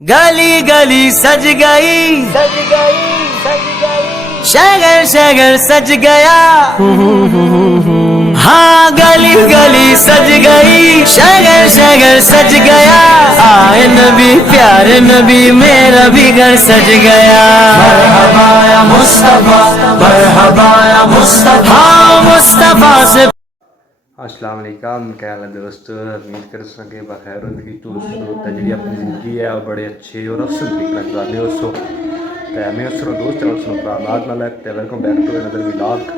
گلی گلی سج گئی شہر شہر سج گیا ہاں گلی گلی سج گئی شہر شہر سج گیا آئے نبی پیارے نبی میرا بھی گھر سج گیا مرحبا یا مصطفیٰ مرحبا یا مصطفیٰ مصطفیٰ سے السلام علیکم، کیا حال ہے دوست؟ امید کر سکیں بخیر زندگی تو تجری اپنی زندگی ہے اور بڑے اچھے اور افسر نکلنا چاہتے ہو سو میں اس طرح دوست چلو سنو پرامات نہ لگ ویلکم بیک ٹو اندر ولاگ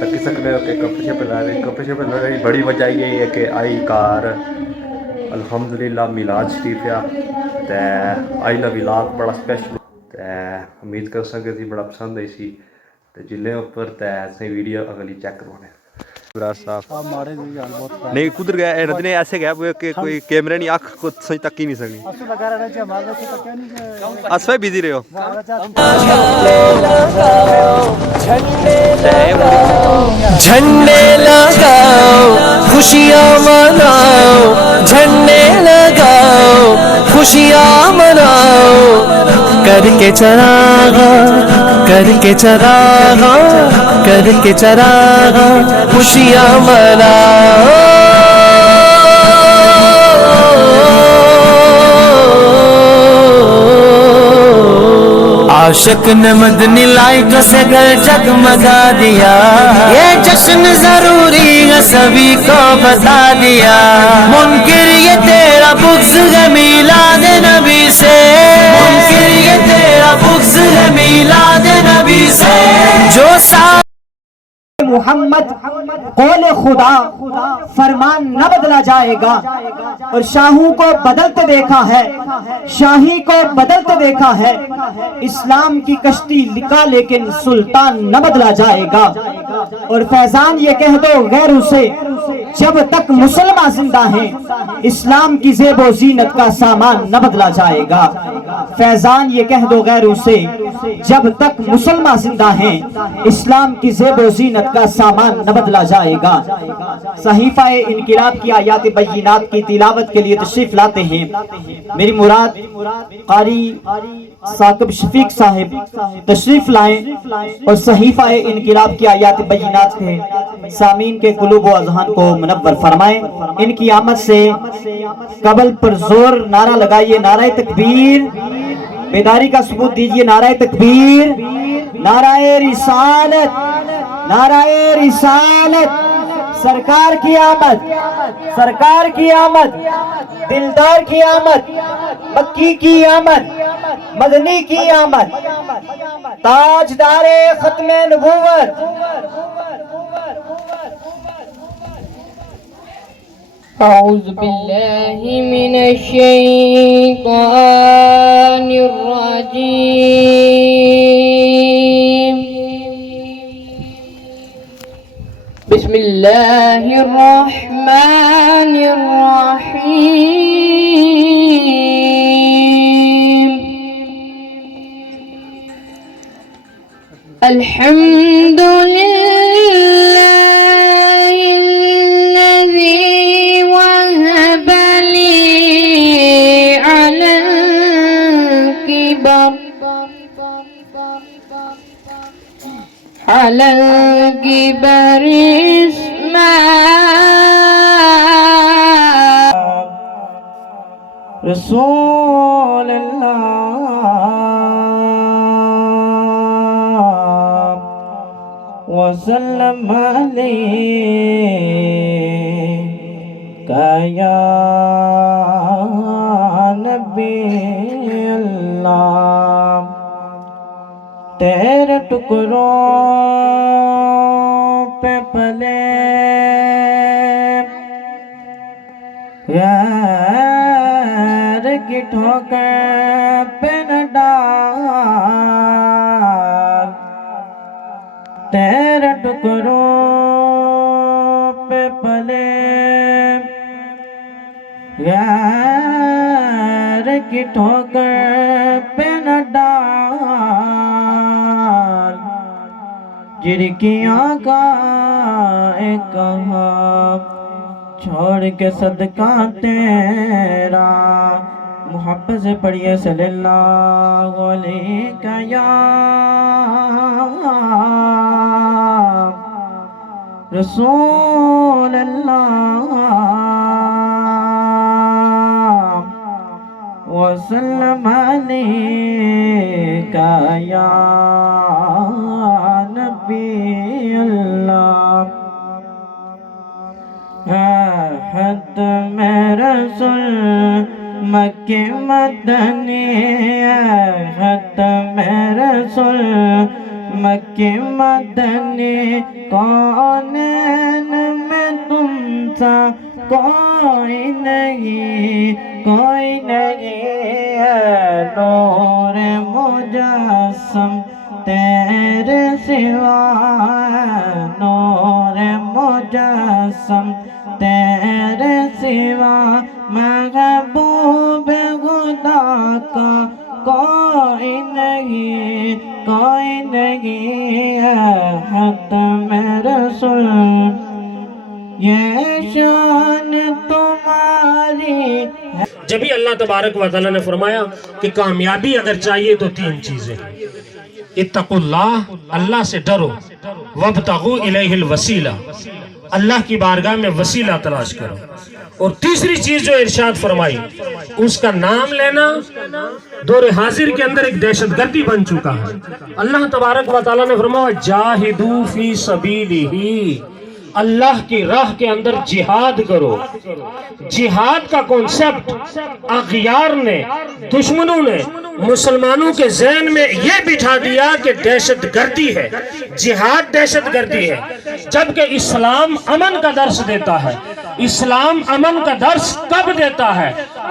تک سکتے ہو کہ کپڑے شپڑے لا رہے کپڑے شپڑے لا رہی بڑی وجہ یہ ہے کہ آئی کار الحمدللہ میلاد شریف آئی لا ولاگ بڑا سپیشل امید کر سکتے تھی بڑا پسند آئی سی جلے اوپر سی ویڈیو اگلی چیک کروانے نہیں کدھر گیا ردنے ایسے گیا کہ کوئی کیمرے نہیں آنکھ کو سنج تک ہی نہیں سکتی اسفے بزی رہے ہو جھنڈے لگاؤ خوشیاں مناؤ جھنڈے لگاؤ خوشیاں مناؤ کر کے چراغا کر کے چراغا کر کے چراغا خوشیاں مناؤ عاشق نے مدنی لائٹ سے گھر جگمگا دیا یہ جشن ضروری ہے سبھی کو بتا دیا منکر یہ تیرا بغض ہے میلاد نبی سے منکر یہ تیرا بغض ہے میلاد نبی سے جو محمد قول خدا فرمان نہ بدلا جائے گا اور شاہوں کو بدلتے دیکھا ہے شاہی کو بدلتے دیکھا ہے اسلام کی کشتی لکھا لیکن سلطان نہ بدلا جائے گا اور فیضان یہ کہہ دو غیروں سے جب تک مسلمان زندہ ہیں اسلام کی زیب و زینت کا سامان نہ بدلا جائے گا فیضان یہ کہہ دو غیروں سے جب تک مسلمان زندہ ہیں اسلام کی زیب و زینت کا سامان نہ بدلا جائے گا صحیفہ انقلاب کی آیات بینات کی تلاوت کے لیے تشریف لاتے ہیں میری مراد قاری ثاقب شفیق صاحب تشریف لائیں اور صحیفہ انقلاب کی آیات بینات کے سامعین کے قلوب و اذہان کو منور فرمائیں ان کی آمد سے قبل پر زور نعرہ لگائیے نعرہ تکبیر بیداری کا ثبوت دیجئے نعرہ تکبیر نعرہ رسالت نعرہ رسالت سرکار کی آمد سرکار کی آمد دلدار کی آمد مکی کی آمد مدنی کی آمد تاجدار ختم نبوت أعوذ بالله من الشيطان الرجيم بسم الله الرحمن الرحيم الحمد لله الذي وهب لي على الكبر رسول اللہ وسلم علیہ یا نبی اللہ تیرے ٹکڑوں پہ پلے غیر کی ٹھوکر پہ نہ ڈال تیرے ٹکڑوں پہ پلے غیر کی ٹھوکر پہ نہ ڈال جھڑکیاں کا ایک کہاں چھوڑ کے صدقہ تیرا محبت سے پڑھیے صلی اللہ علیہ یا رسول اللہ وسلم علیکہ یا نبی اللہ ختم رسول مکی مدنی ختم رسول مکی مدنی کونین میں تم سا کوئی نہیں نور مجسم تیرے سوا نور مجسم تیرے سوا محبوب خدا کا کوئی نہیں ختم رسول یہ شان تمہاری جبھی اللہ تبارک و تعالیٰ نے فرمایا کہ کامیابی اگر چاہیے تو 3 چیزیں اتقوا اللہ، اللہ سے ڈرو، وابتغوا الیہ الوسیلہ، اللہ کی بارگاہ میں وسیلہ تلاش کرو، اور تیسری چیز جو ارشاد فرمائی اس کا نام لینا دور حاضر کے اندر ایک دہشت گردی بن چکا ہے۔ اللہ تبارک و تعالیٰ نے فرمایا جاہدوا فی سبیلہ، اللہ کی راہ کے اندر جہاد کرو۔ جہاد کا کانسیپٹ اغیار نے، دشمنوں نے مسلمانوں کے ذہن میں یہ بٹھا دیا کہ دہشت گردی ہے، جہاد دہشت گردی ہے، جبکہ اسلام امن کا درس دیتا ہے۔ اسلام امن کا درس کب دیتا ہے؟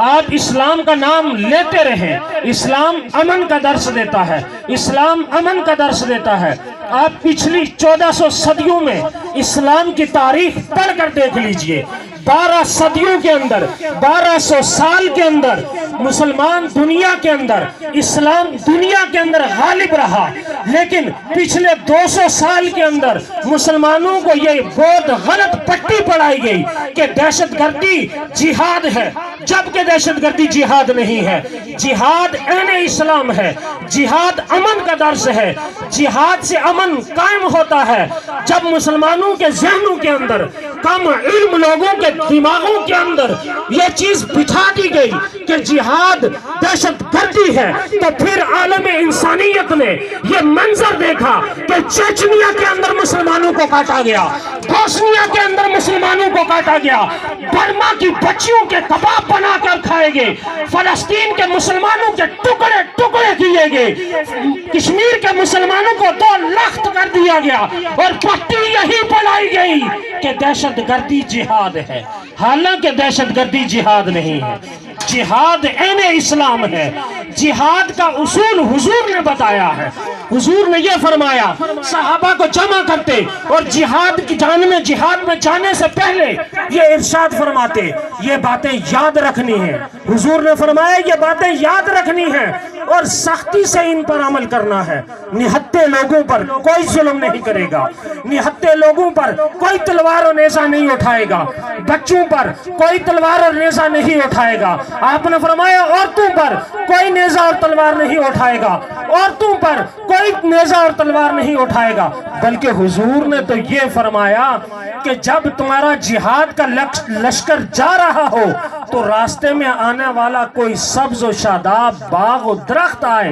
آپ اسلام کا نام لیتے رہیں، اسلام امن کا درس دیتا ہے، اسلام امن کا درس دیتا ہے۔ آپ پچھلی 1400 صدیوں میں اسلام کی تاریخ پڑھ کر دیکھ لیجئے، 12 صدیوں کے اندر، 1200 سال کے اندر مسلمان دنیا کے اندر، اسلام دنیا کے اندر غالب رہا، لیکن پچھلے 200 سال کے اندر مسلمانوں کو یہ بہت غلط پٹی پڑھائی گئی کہ دہشت گردی جہاد ہے، جبکہ دہشت گردی جہاد نہیں ہے، جہاد عین اسلام ہے، جہاد امن کا درس ہے۔ جہاد سے امن قائم ہوتا ہے جب مسلمانوں کے ذہنوں کے اندر، کم علم لوگوں کے دماغوں کے اندر یہ چیز بٹھا دی گئی کہ جہاد دہشت گردی ہے۔ تو پھر عالم انسانیت نے یہ منظر دیکھا کہ چچنیا کے اندر مسلمانوں کو کاٹا گیا، بوسنیا کے اندر مسلمانوں کو کاٹا گیا، برما کی بچیوں کے کباب بنا کر کھائے گئے، فلسطین کے مسلمانوں کے ٹکڑے ٹکڑے کیے گئے، کشمیر کے مسلمانوں کو 2 لخت کر دیا گیا، اور پٹی یہی پڑھائی گئی کہ دہشت گردی جہاد ہے، حالانکہ دہشت گردی جہاد نہیں ہے، جہاد عین اسلام ہے۔ جہاد کا اصول حضور نے بتایا ہے، حضور نے یہ فرمایا، صحابہ کو جمع کرتے اور جہاد میں جانے سے پہلے یہ ارشاد فرماتے، یہ باتیں یاد رکھنی ہیں۔ حضور نے فرمایا یہ باتیں یاد رکھنی ہیں اور سختی سے ان پر عمل کرنا ہے۔ نہتے لوگوں پر کوئی ظلم نہیں کرے گا، نہتے لوگوں پر کوئی تلوار اور نیزہ نہیں اٹھائے گا، بچوں پر کوئی تلوار اور نیزہ نہیں اٹھائے گا۔ آپ نے فرمایا عورتوں پر کوئی نیزہ اور تلوار نہیں اٹھائے گا، عورتوں پر کوئی نیزہ اور تلوار نہیں اٹھائے گا، بلکہ حضور نے تو یہ فرمایا کہ جب تمہارا جہاد کا لشکر جا رہا ہو تو راستے میں آنے والا کوئی سبز و شاداب باغ و درخت آئے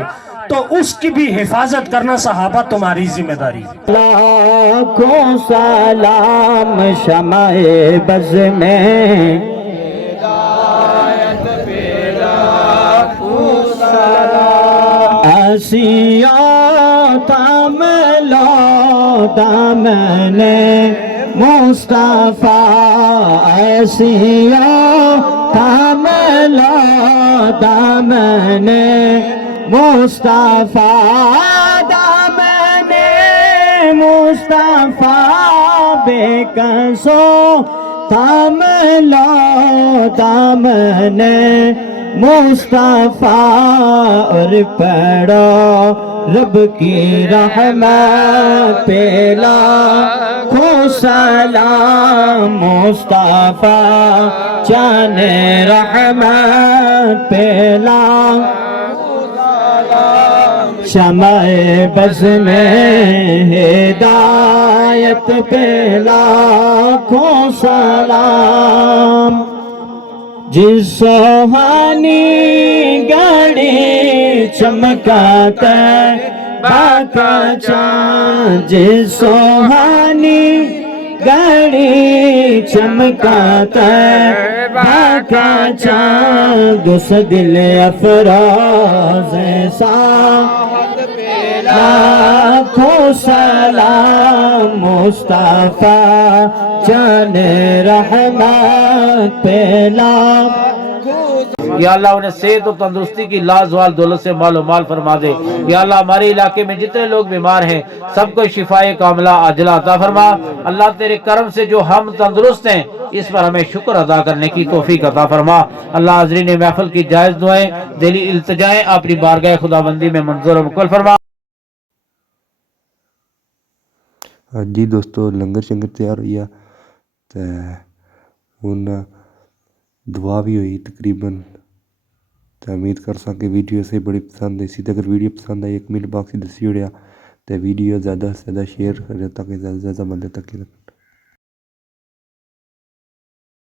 تو اس کی بھی حفاظت کرنا صحابہ تمہاری ذمہ داری ہے۔ لاکھوں سلام شمع بز میں ایسیوں تام لو دامن مصطفیٰ، ایسیوں تام لو دامن مصطفیٰ، دامن مصطفیٰ بے کسوں تام لو دامن مصطفیٰ، اور پڑھو رب کی رحمت پہ لاکھوں سلام مصطفیٰ جان رحمت پہ لاکھوں سلام شمع بز میں ہدایت پہ لاکھوں سلام جس سوہانی گاڑی چمکاتا باقا چاند جس سوہانی گاڑی چمکاتا باقا چاند اس دل افراز ساعت پہ لاکھوں سلام مصطفیٰ جان رحمت پہ لاکھوں یا اللہ انہیں صحت و تندرستی کی لازوال دولت سے مال و مال فرما دے. یا اللہ ہمارے علاقے میں جتنے لوگ بیمار ہیں سب کو شفائے کاملہ عاجلہ عطا فرما. اللہ تیرے کرم سے جو ہم تندرست ہیں اس پر ہمیں شکر ادا کرنے کی توفیق عطا فرما. اللہ حاضرین محفل کی جائز دعائیں دلی التجائیں اپنی بارگاہ خداوندی میں منظور و مقبول فرما. جی دوستو لنگر شنگر تیار ہوئی ہے تو ہن دعا بھی ہوئی تقریباً. تو امید کر سا کہ ویڈیو سے بڑی پسند ہے. اسی اگر ویڈیو پسند آئی ایک کمنٹ باکس دسی اڑیا تو ویڈیو زیادہ سے زیادہ شیئر کرے تاکہ زیادہ سے زیادہ بندے تک